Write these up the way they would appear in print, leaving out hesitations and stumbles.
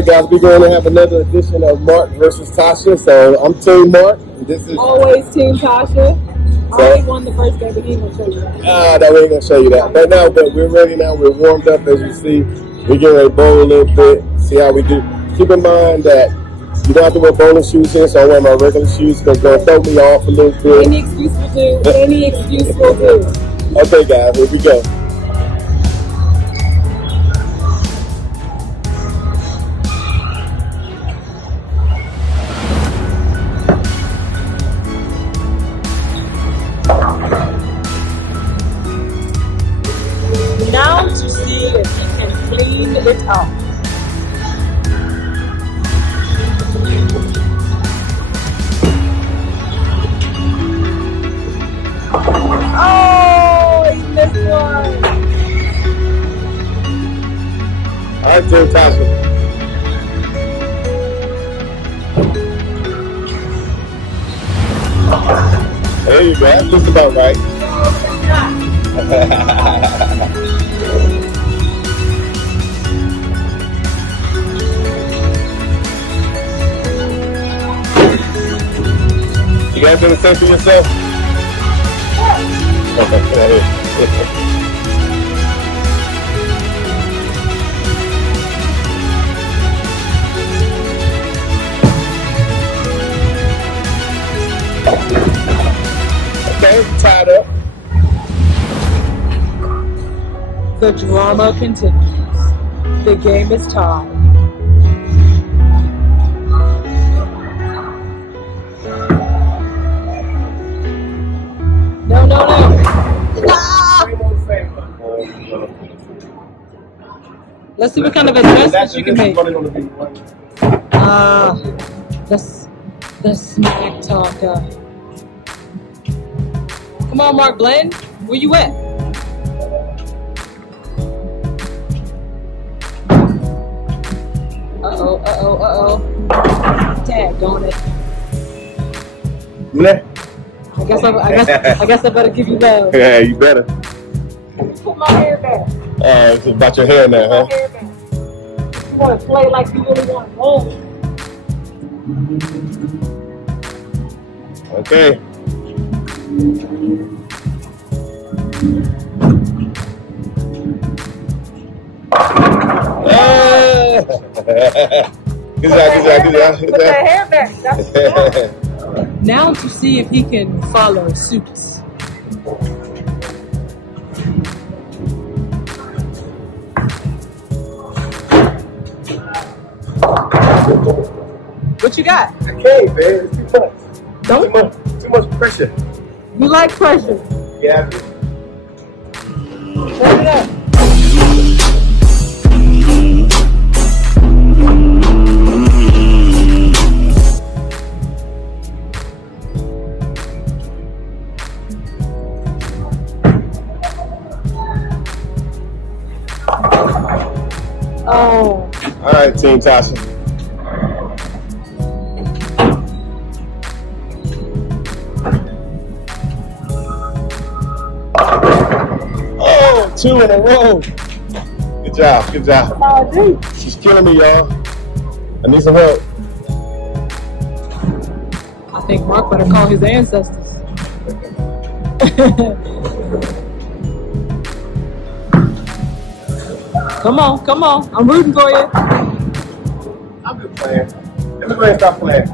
Alright guys, we're going to have another edition of Mark versus Tasha. So I'm Team Mark. And this is always Team Tasha. I already won the first game, but he ain't gonna show you that. No, we ain't gonna show you that. But we're ready now. We're warmed up, as you see. We're getting ready to bowl a little bit, see how we do. Keep in mind that you don't have to wear bowling shoes here, so I wear my regular shoes because it's gonna throw me off a little bit. Any excuse will do. Any excuse will do. Okay, guys, here we go. Now to see if he can clean it up. Oh, he missed one. All right, Team Tasha. There you go. That's just about right. You guys doing the same for yourself? Okay, tied up. The drama continues. The game is tied. No. Let's see what kind of adjustments you can make. The smack talker. Come on, Mark Blanton. Where you at? Uh-oh. Daggone it. Yeah. I guess I better give you love. Yeah, you better. Put my hair back. It's about your hair now, huh? Hair back. You want to play like you really want to roll. Okay. Good job. Put that hair back. That's now to see if he can follow suit. What you got? I can't, man. It's too much. Too much pressure. You like pressure? Yeah. Turn it up. Oh. All right, Team Tasha. Oh, 2 in a row. Good job. She's killing me, y'all. I need some help. I think Mark better call his ancestors. Come on. I'm rooting for you. I'm just playing. Let me go ahead and stop playing.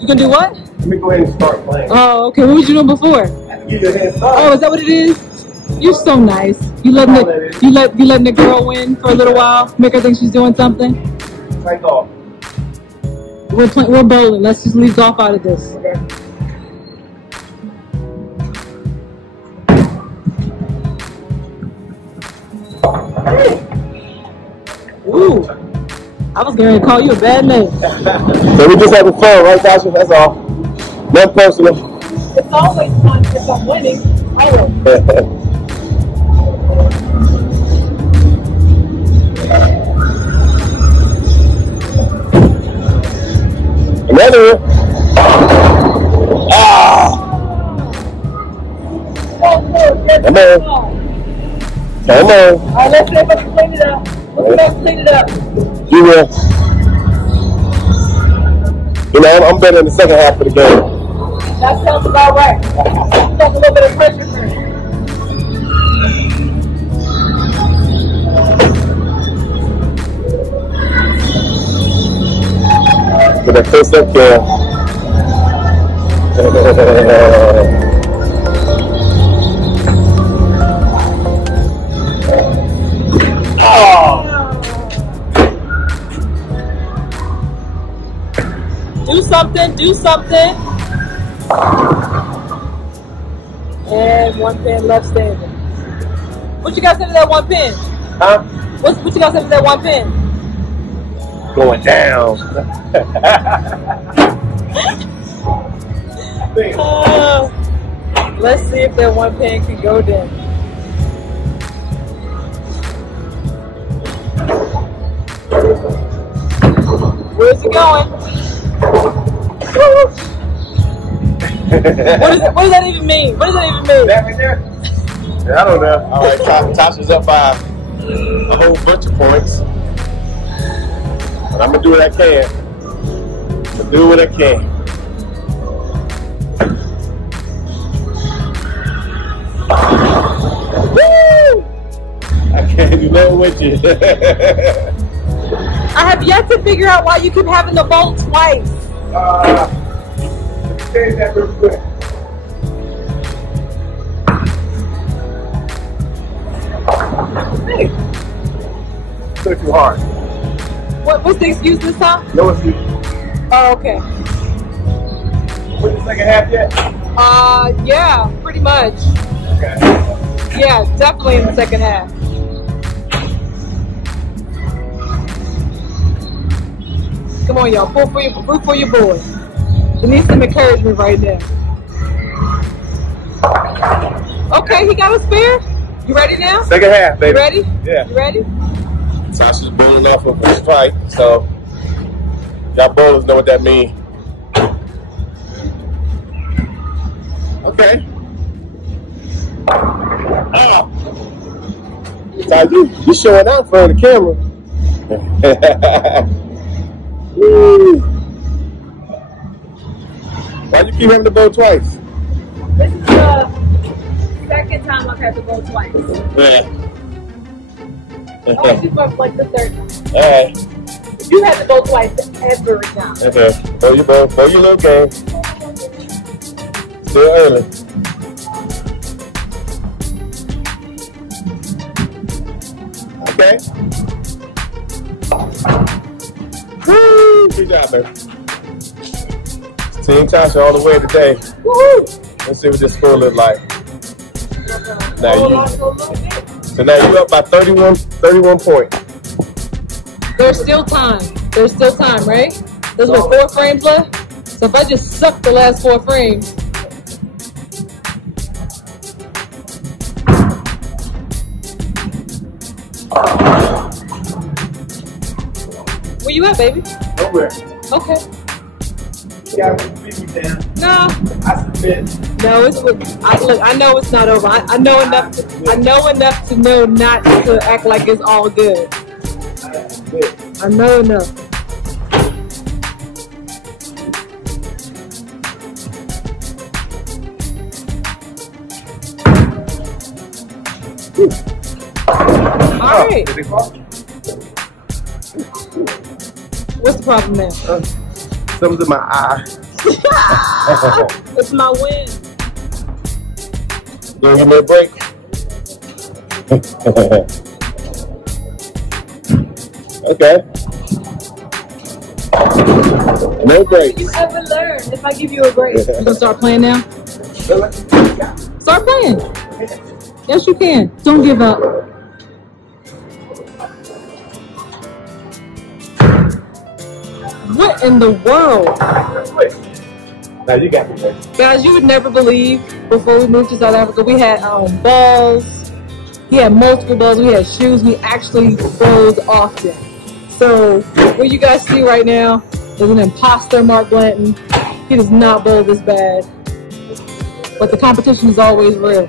You gonna do what? Let me go ahead and start playing. Oh, okay. What was you doing before? I can give you a head start. Oh, is that what it is? You're so nice. You letting the girl win for a little while, make her think she's doing something. Play golf. We're bowling. Let's just leave golf out of this. Okay. Ooh, I was going to call you a bad name. So we just having fun, right, Tasha? That's all. Nothing personal. It's always fun if I'm winning. I will. Another one. Ah! Come on. All right, let's see if I can clean it up. Let's clean it up. You will. You know, I'm better in the second half of the game. That sounds about right. That's a little bit of pressure for you. With that close up kill. Oh! Do something, do something. And one pin left standing. What you got to say to that one pin? Huh? What you got to say to that one pin? Going down. Let's see if that one pin can go down. Where's it going? What does that even mean? What does that even mean? That right there? Yeah, I don't know. All right, Tasha's up by a whole bunch of points. But I'm going to do what I can. I'm going to do what I can. Woo! I can't do nothing with you. I have yet to figure out why you keep having the bolt twice. Let's change that real quick. Hey. Took too hard. What's the excuse this time? No excuse. Oh, okay. What's the second half yet? Yeah, pretty much. Okay. Yeah, definitely in the second half. Come on, y'all. Root for your boy. He needs some encouragement right now. Okay, he got a spare. You ready now? Second half, baby. You ready? Yeah. You ready? Tasha's bowling off of a strike, so y'all bowlers know what that means. Okay. Oh. So you showing out for the camera. Woo. Why you keep having to bowl twice? This is the second time I've had to bowl twice. Yeah. Oh, you both like the third time. All right. You had to bowl twice every time. Okay. Bowl your little game. Still early. Okay. Woo! Good job, baby. Team Tasha all the way today. Woo! Let's see what this score looks like. So now you up by 31 points. There's still time. There's still time, right? There's what, 4 frames left? So if I just suck the last 4 frames. Where you at, baby? Nowhere. Okay. You gotta beat me down. No. I submit. No, look, I know it's not over. I know enough to know not to act like it's all good. I know enough. All right. What's the problem now? Something's in my eye. It's my win. You gonna give me a break? Okay. No breaks. You ever learn if I give you a break? You gonna start playing now? Start playing. Yes, you can. Don't give up. What in the world? Now you got me, baby. Guys, you would never believe before we moved to South Africa, we had balls. He had multiple balls. We had shoes. We actually bowled often. So what you guys see right now is an imposter, Mark Blanton. He does not bowl this bad. But the competition is always real.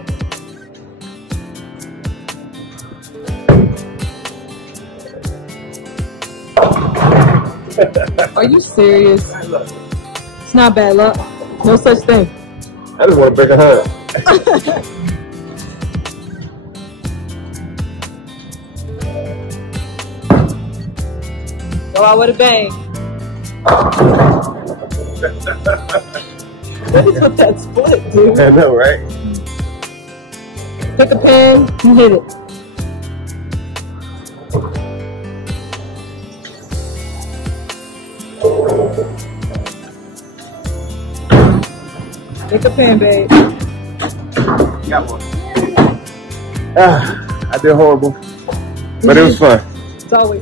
Are you serious? It's not bad luck. No such thing. I just want to break a heart. Go out with a bang. What is with that split, dude? I know, right? Pick a pen, you hit it. Pick a pen, babe. Got one. I did horrible, but it was fun. It's always